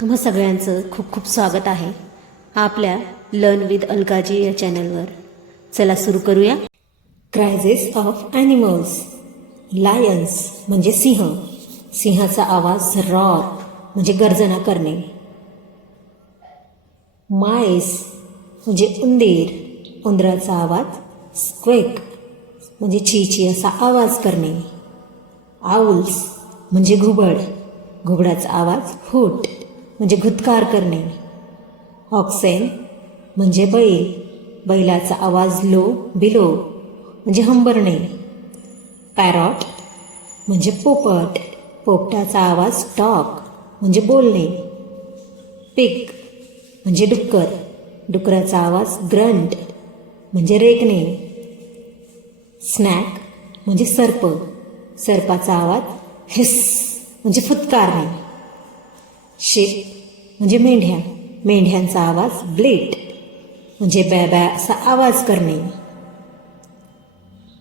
तुम्हा सगळ्यांचं खूप खूप स्वागत आहे आपल्या लर्न विथ अलकाजी या चॅनलवर. चला सुरू करूया. क्रायझिस ऑफ ॲनिमल्स. लायन्स म्हणजे सिंह. सिंहाचा आवाज रॉर म्हणजे गर्जना करणे. माईस म्हणजे उंदीर. उंदराचा आवाज स्क्वेक म्हणजे ची ची असा आवाज करणे. आउल्स म्हणजे घुबड. घुबडाचा आवाज हूट म्हणजे घुतकार करणे. ऑक्सेन म्हणजे बैल. बैलाचा आवाज लो बिलो म्हणजे हंबरणे. पॅरॉट म्हणजे पोपट. पोपटाचा आवाज टॉक म्हणजे बोलणे. पिग म्हणजे डुक्कर. डुकराचा आवाज ग्रंट म्हणजे रेकणे. स्नॅक म्हणजे सर्प. सर्पाचा आवाज हिस म्हणजे फुत्कारणे. शिप म्हणजे मेंढ्या. मेंढ्यांचा आवाज ब्लेट म्हणजे बॅ बॅ असा आवाज करणे.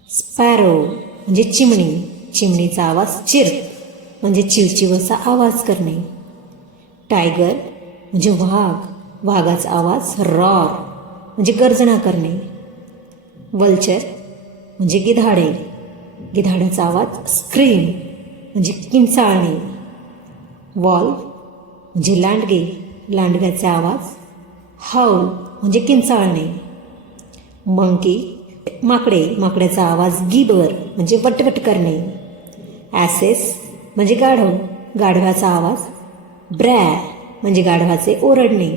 स्पॅरो म्हणजे चिमणी. चिमणीचा आवाज चिर्प म्हणजे चिवचिव असा आवाज करणे. टायगर म्हणजे वाघ. वाघाचा आवाज रॉर म्हणजे गर्जना करणे. वल्चर म्हणजे गिधाडे. गिधाडाचा आवाज स्क्रीम म्हणजे किंचाळणे. वॉल्व म्हणजे लांडगे. लांडग्याचा आवाज हाऊल म्हणजे किंचाळणे. मंकी माकडे. माकड्याचा आवाज गिबर म्हणजे वटवट करणे. ॲसेस म्हणजे गाढव. गाढवाचा आवाज ब्रॅ म्हणजे गाढवाचे ओरडणे.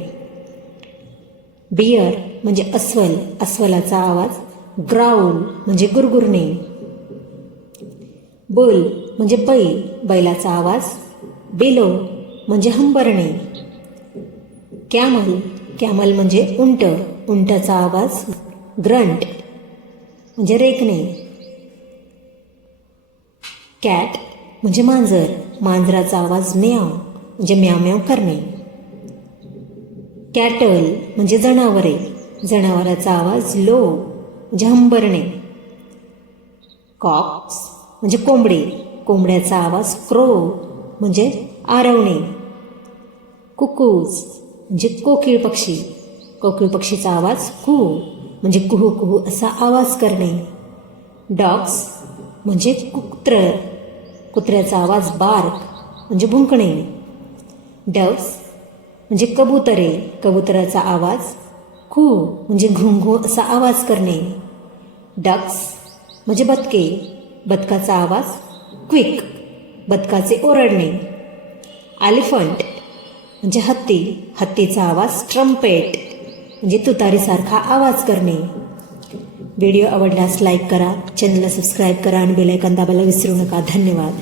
बियर म्हणजे अस्वल. अस्वलाचा आवाज ग्राउल म्हणजे गुरगुरणे. बुल म्हणजे बैल. बैलाचा आवाज बेलो म्हणजे हंबरणे. कॅमल. कॅमल म्हणजे उंट. उंटाचा आवाज ग्रंट म्हणजे रेकणे. कॅट म्हणजे मांजर. मांजराचा आवाज म्याव म्हणजे म्याव म्याव करणे. कॅटल म्हणजे जनावरे. जनावराचा आवाज लो म्हणजे हंबरणे. कॉक्स म्हणजे कोंबडे. कोंबड्याचा आवाज क्रो म्हणजे आरवणे. कुकूज म्हणजे कोकिळ पक्षी. कोकिळ पक्षीचा आवाज कू म्हणजे कुहू कुहू असा आवाज करणे. डॉग्स म्हणजे कुत्र. कुत्र्याचा आवाज बार्क म्हणजे भुंकणे. डव्स म्हणजे कबुतरे. कबुतराचा आवाज कू म्हणजे घुंघू असा आवाज करणे. डक्स म्हणजे बदके. बदकाचा आवाज क्विक बदकाचे ओरडणे. एलिफंट म्हणजे हत्ती. हत्तीचा आवाज ट्रम्पेट म्हणजे तुतारीसारखा आवाज करणे. व्हिडिओ आवडल्यास लाईक करा, चॅनलला सबस्क्राईब करा आणि बेल आयकॉन दाबायला विसरू नका. धन्यवाद.